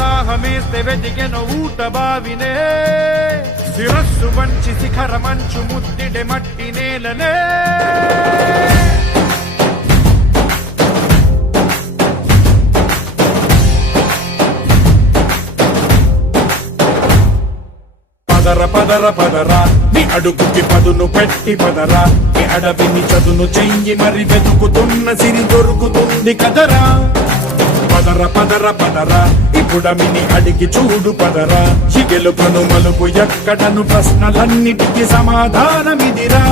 దాహమేస్తే వెతికెను ఊట బావినే శిరస్సు వంచి శిఖర మంచు ముద్దిడే మట్టి నేలనే పదర పదర పదరా నీ అడుగుకి పదును పెట్టి పదరా నీ అడవిని చదును చెయ్యి మరి వెతుకుతున్న సిరి దొరుకుతుంది కదరా పదర పదర పదరా ఇప్పుడమిని అడిగి చూడు పదరా ఈ గెలుపను మలుపు ఎక్కడను ప్రశ్నలన్నిటికీ సమాధానమిదిరా